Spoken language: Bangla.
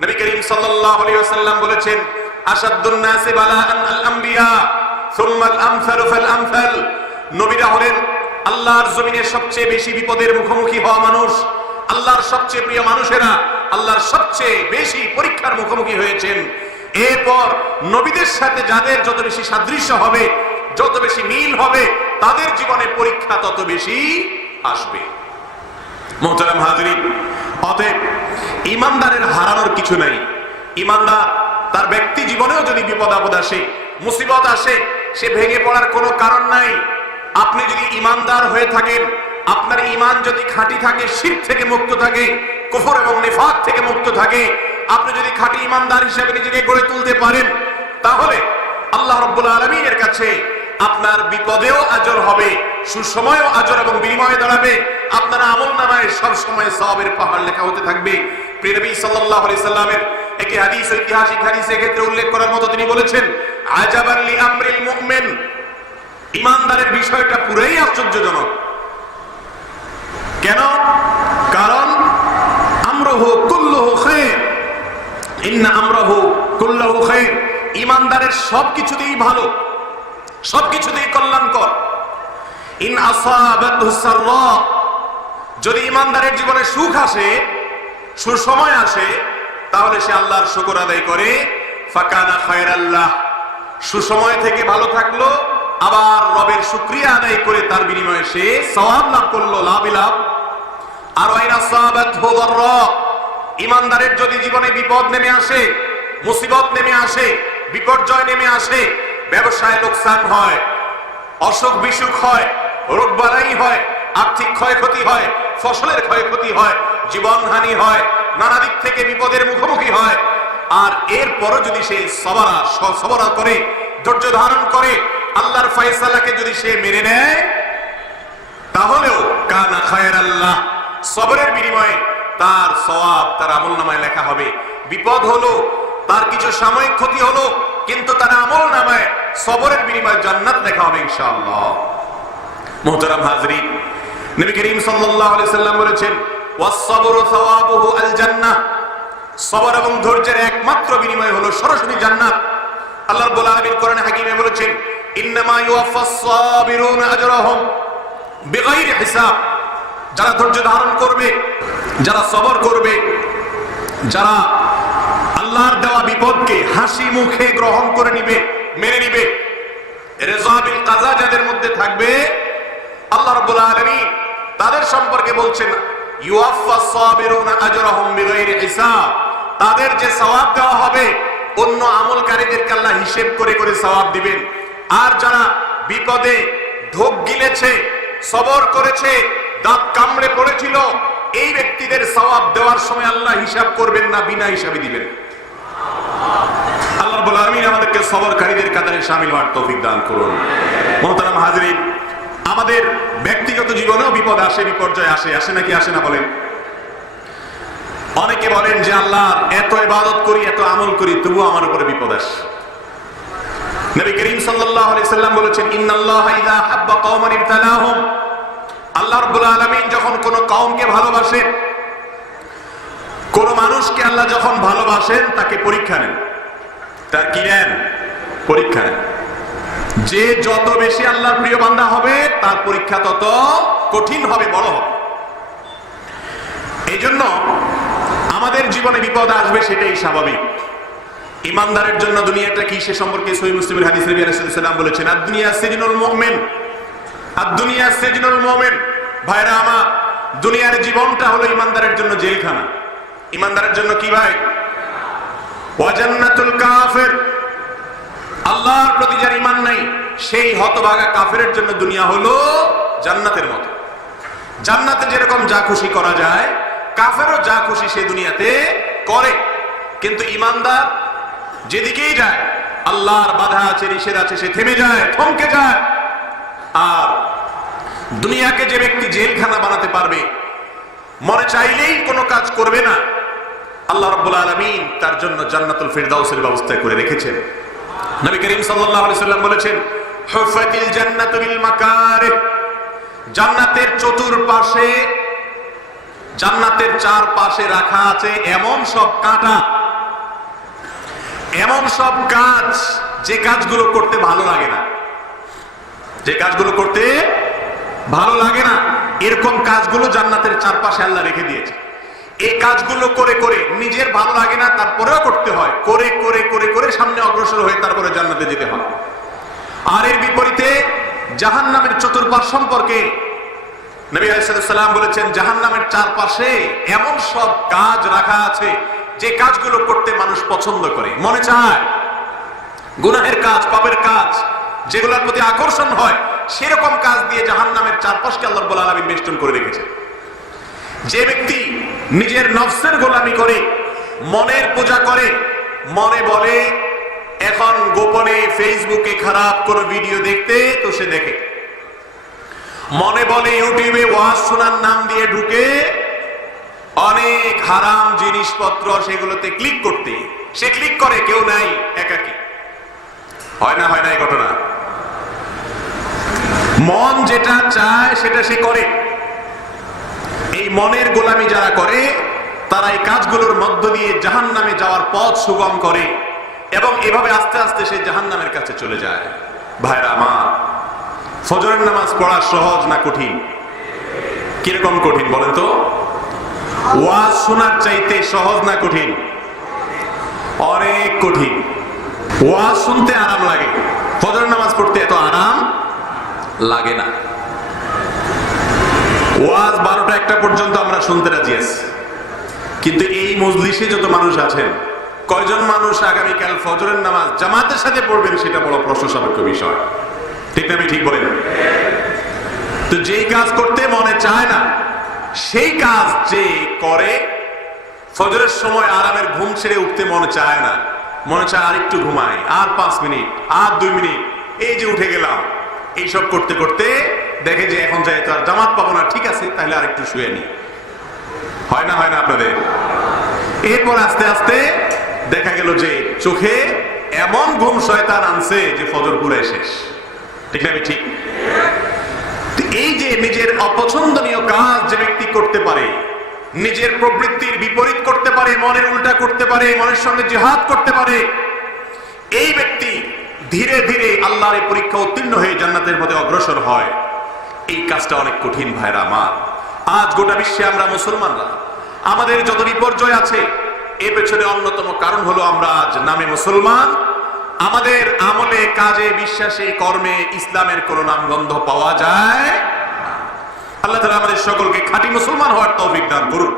নবী করিম সাল্লাল্লাহু আলাইহি ওয়াসাল্লাম বলেছেন, আশাদ্দুন নাসি বালাআন আল আমবিয়া সুম্মা আল আমসালু ফাল আমসাল। নবীরা হলেন আল্লাহর জমিনে সবচেয়ে বেশি বিপদের মুখোমুখি হওয়া মানুষ। আল্লাহর সবচেয়ে প্রিয় মানুষেরা আল্লাহর সবচেয়ে বেশি পরীক্ষার মুখোমুখি হয়েছেন। এরপর নবীদের সাথে যাদের যত বেশি সাদৃশ্য হবে, যত বেশি মিল হবে, তাদের জীবনে পরীক্ষা তত বেশি আসবে। মুহতারাম হাজিরিন, অতএব ইমানদারের হারানোর কিছু নাই। ইমানদার তার ব্যক্তি জীবনেও যদি বিপদ আপদ আসে, মুসিবত আসে, সে ভেঙে পড়ার কোনো কারণ নাই। আপনি যদি ইমানদার হয়ে থাকেন, আপনার ঈমান যদি খাঁটি থাকে, শিরক থেকে মুক্ত থাকে, কুফর এবং নিফাক থেকে মুক্ত থাকে, আপনি যদি খাঁটি ইমানদার হিসেবে নিজেকে গড়ে তুলতে পারেন, তাহলে আল্লাহ রাব্বুল আলামিনের কাছে আপনার বিপদেও আজর হবে, সুসময়েও আজর এবং বিনিময়ে দাঁড়াবে। আপনার আমলনামায় সব সময় সওয়াবের পাহাড় লেখা হতে থাকবে। প্রিয় নবী সাল্লাল্লাহু আলাইহি সাল্লামের একটি হাদিস, ঐতিহাসিক হাদিসের ক্ষেত্রে উল্লেখ করার মতো তিনি বলেছেন, আজাবান লি আমরিল মুমিন। ইমানদারের বিষয়টা পুরাই আশ্চর্যজনক। কেন? কারণ আমরুহু কুল্লুহু খায়র, ইন্না আমরুহু কুল্লুহু খায়র। ইমানদারের সবকিছুতেই ভালো, সবকিছুতেই কল্যাণকর। ইন আসাবাতহু সাররা, যদি ইমানদারের জীবনে সুখ আসে, সুসময় আসে, তাহলে সে আল্লাহর শুকর আদায় করে, ফাকানা খায়রাল্লাহ। সুসময় থেকে ভালো থাকলো, আবার রবের শুকরিয়া আদায় করে তার বিনিময়ে সে সওয়াব লাভ করলো, লাভই লাভ। আর ওয়াইন আসাবাতহু দাররা, ইমানদারের যদি জীবনে বিপদ নেমে আসে, মুসিবত নেমে আসে, বিপর্যয় নেমে আসে, ব্যবসায় লোকসান হয়, অসুখ বিসুখ হয়, রোগ বালাই হয়, আর্থিক ক্ষয়ক্ষতি হয়, ফসলের ক্ষয়ক্ষতি হয়, জীবনহানি হয়, নানা দিক থেকে বিপদের মুখোমুখি হয়, আর এরপরও যদি সে সবরা করে, ধৈর্য ধারণ করে, আল্লাহর ফয়সালাকে যদি সে মেনে নেয়, তাহলেও কানা খায়রাল্লাহ, সবরের বিনিময়ে তার সওয়াব তার আমলনামায় লেখা হবে। বিপদ হলো, তার কিছু সাময়িক ক্ষতি হলো, কিন্তু তার আমলনামায় সবরের বিনিময়ে জান্নাত লেখা হবে ইনশাআল্লাহ। মুহতারাম হাজিরিন, নবী করিম সাল্লাল্লাহু আলাইহি সাল্লাম বলেছেন, ওয়াস-সাবরু সাওয়াবুহু আল জান্নাহ। সবর এবং ধৈর্যের একমাত্র বিনিময় হলো সরাসরি জান্নাত। আল্লাহ রাব্বুল আলামিন কোরআনে হাকিমে বলেছেন, ইন্নামা ইউওয়াফাস-সাবিরুনা আজরাহুম বিগাইরি হিসাব। যারা ধৈর্য ধারণ করবে, যারা সবর করবে, যারা আল্লাহর দেওয়া বিপদকে হাসি মুখে গ্রহণ করে নিবে, মেনে নিবে, রিজা বিল কাজা যাদের মধ্যে থাকবে, আল্লাহ রাব্বুল আলামিন তাদের সম্পর্কে বলছেন, ইউওয়াফাস সাবিরুনা আজরাহুম বিগাইরি হিসাব। তাদের যে সওয়াব দেওয়া হবে, অন্য আমলকারীদেরকে আল্লাহ হিসেব করে করে সওয়াব দিবেন। আর যারা বিপদে ঢোক গিলেছে, সবর করেছে, দাঁত কামড়ে পড়েছিল, এই ব্যক্তিদের সওয়াব দেওয়ার সময় আল্লাহ হিসাব করবেন না, বিনা হিসাবে দিবেন। আল্লাহ রাব্বুল আলামিন আমাদেরকে সবরকারীদের কাতারে শামিল হওয়ার তৌফিক দান করুন। মুহতারাম হাজিরিন, আমাদের ব্যক্তিগত জীবনেও বিপদ আসে, বিপর্যয় আসে, আসে নাকি আসে না বলেন? অনেকে বলেন যে আল্লাহর এত ইবাদত করি, এত আমল করি, তবুও আমার উপরে বিপদ আসে। নবী করিম সাল্লাল্লাহু আলাইহি সাল্লাম বলেছেন, ইন্নাল্লাহা ইযা হাব্বা কওমান ইবতালাহুম। আল্লাহ রাব্বুল আলামিন যখন কোন কওমকে ভালোবাসেন, কোন মানুষকে আল্লাহ যখন ভালোবাসেন, তাকে পরীক্ষা নেন। তার কি নেন? পরীক্ষা নেন। যে যত বেশি আল্লাহর প্রিয় বান্দা হবে, তার পরীক্ষা তত কঠিন হবে, বড় হবে। এই জন্য আমাদের জীবনে বিপদ আসবে, সেটাই স্বাভাবিক। ইমানদারের জন্য দুনিয়াটা কি, সে সম্পর্কে সহিহ মুসলিমের হাদিসে নবী আলাইহিস সালাম বলেছেন, আদ-দুনিয়া সিজনুল মুমিন, আদ-দুনিয়া সিজনুল মুমিন। ভাইরা আমার, দুনিয়ার জীবনটা হলো ইমানদারের জন্য জেলখানা। ইমানদারের জন্য কি ভাই? ওয়া জান্নাতুল কাফির। আল্লাহর প্রতি যার ঈমান নাই, সেই হতভাগা কাফেরের জন্য দুনিয়া হলো জান্নাতের মতো। জান্নাতে যেরকম যা খুশি করা যায়, কাফেরও যা খুশি সে দুনিয়াতে করে। কিন্তু ইমানদার যেদিকেই যায়, আল্লাহর বাধা আছে, নিষেধ আছে, সে থেমে যায়, থমকে যায়। আর দুনিয়াকে যে ব্যক্তি জেলখানা বানাতে পারবে, মনে চাইলেই কোনো কাজ করবে না, আল্লাহ রাব্বুল আলামিন তার জন্য জান্নাতুল ফিরদাউসের ব্যবস্থা করে রেখেছেন। নবী করিম সাল্লাল্লাহু আলাইহি সাল্লাম বলেছেন, হুফাতিল জান্নাতু বিল মাকারিহ। জান্নাতের চতুর্পাশে, জান্নাতের চারপাশে রাখা আছে এমন সব কাঁটা এমন সব কাজ যে কাজগুলো করতে ভালো লাগে না, যে কাজগুলো করতে ভালো লাগে না, এরকম কাজগুলো জান্নাতের চারপাশে আল্লাহ রেখে দিয়েছে। এই কাজগুলো করে করে নিজের ভালো লাগে না, তারপরেও করতে হয়, করে করে করে করে সামনে অগ্রসর হয়ে তারপরে জান্নাতে যেতে হয়। আর এর বিপরীতে জাহান্নামের চতুর্পাশ সম্পর্কে নবী আলাইহিস সালাম বলেছেন, জাহান্নামের চারপাশে এমন সব কাজ রাখা আছে যে কাজগুলো করতে মানুষ পছন্দ করে, মনে চায়। গুনাহের কাজ, পাপের কাজ, যেগুলোর প্রতি আকর্ষণ হয়, সেরকম কাজ দিয়ে জাহান্নামের চারপাশকে আল্লাহ রাব্বুল আলামিন বেষ্টন করে রেখেছে। যে ব্যক্তি নিজের নফসের গোলামি করে, মনের পূজা করে, মনে বলে এখন গোপনে ফেসবুকে খারাপ কোনো ভিডিও দেখতে, তো সে দেখে। মনে বলে ইউটিউবে ওয়াজ শোনার নাম দিয়ে ঢুকে অনেক হারাম জিনিসপত্র সেগুলোতে ক্লিক করতে, সে ক্লিক করে, কেউ নাই, একাকী। হয় না, হয় না এই ঘটনা? মন যেটা চায় সেটা সে করে। এই মনের গোলামি যারা করে, তারা এই কাজগুলোর মধ্য দিয়ে জাহান্নামে যাওয়ার পথ সুগম করে, এবং এভাবে আস্তে আস্তে সে জাহান্নামের কাছে চলে যায়। ভাইরা আমার, ফজরের নামাজ পড়া সহজ না কঠিন? কিরকম কঠিন বলেন তো? ওয়াজ শোনার চাইতে সহজ না কঠিন? অনেক কঠিন। ওয়াজ শুনতে আরাম লাগে, ফজরের নামাজ পড়তে এত আরাম লাগে না। ওয়াজ 12টা-1টা পর্যন্ত আমরা শুনতে রাজি আছি, কিন্তু এই মজলিসে যত মানুষ আছেন, কয়জন মানুষ আগামীকাল ফজরের নামাজ জামাতের সাথে পড়বেন সেটা বড় প্রশ্নসাপেক্ষ বিষয়। ঠিক না? আমি ঠিক বলেন? তো যেই কাজ করতে মনে চায় না, সেই কাজ যে করে, ফজরের সময় আরামের ঘুম ছেড়ে উঠতে মনে চায় না, মনে চায় আর একটু ঘুমাই, আর 5 মিনিট, আর 2 মিনিট, এই যে উঠে গেলাম। এইসব করতে করতে দেখে যে এখন যাই তো আর জামাত পাবো না, ঠিক আছে তাহলে আর একটু শুয়ে নি। হয় না, হয় না আপনাদের? এরপর আস্তে আস্তে দেখা গেল যে চোখে এমন ঘুম শয়তান আনছে যে ফজর পুরে শেষ। ঠিক না? আমি ঠিক? এই যে নিজের অপছন্দনীয় কাজ যে ব্যক্তি করতে পারে, নিজের প্রবৃত্তির বিপরীত করতে পারে, মনের উল্টা করতে পারে, মনের সঙ্গে জিহাদ করতে পারে, এই ব্যক্তি ধীরে ধীরে আল্লাহর এই পরীক্ষা উত্তীর্ণ হয়ে জান্নাতের পথে অগ্রসর হয়। এই কাজটা অনেক কঠিন ভাইরা আমার। আজ গোটা বিশ্বে আমরা মুসলমানরা, আমাদের যত বিপর্যয় আছে, এর পেছনে অন্যতম কারণ হলো আমরা আজ নামে মুসলমান, আমাদের আমলে, কাজে, বিশ্বাসে, কর্মে ইসলামের কোনো নামগন্ধ পাওয়া যায়। আল্লাহ তাআলা আমাদের সকলকে খাঁটি মুসলমান হওয়ার তৌফিক দান করুন।